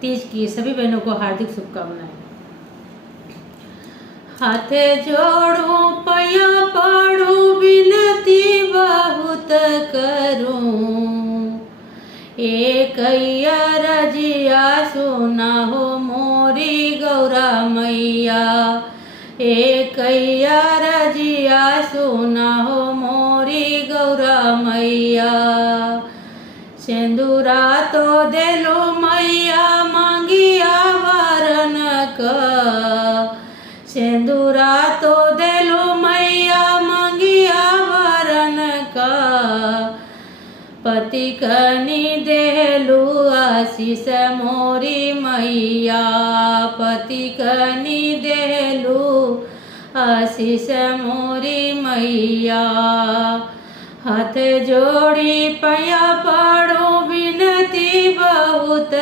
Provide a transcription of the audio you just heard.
तीज की सभी बहनों को हार्दिक शुभकामनाएं। हाथ जोड़ू पैया पड़ू विनती बहुत करूं, एकैया रजिया सुना हो मोरी गौरा मैया, एकैया रजिया सुना हो मोरी गौरा मैया। सिंदूरा तो देलो मैया मांगिया वरन का, सिंदूरा तो देलो मैया मांगिया वरन का, पति कनी देलू आशीष मोरी मैया, पति कनी देलू आशीष मोरी मैया। हाथ जोड़ी पैया पड़ो विनती बहुत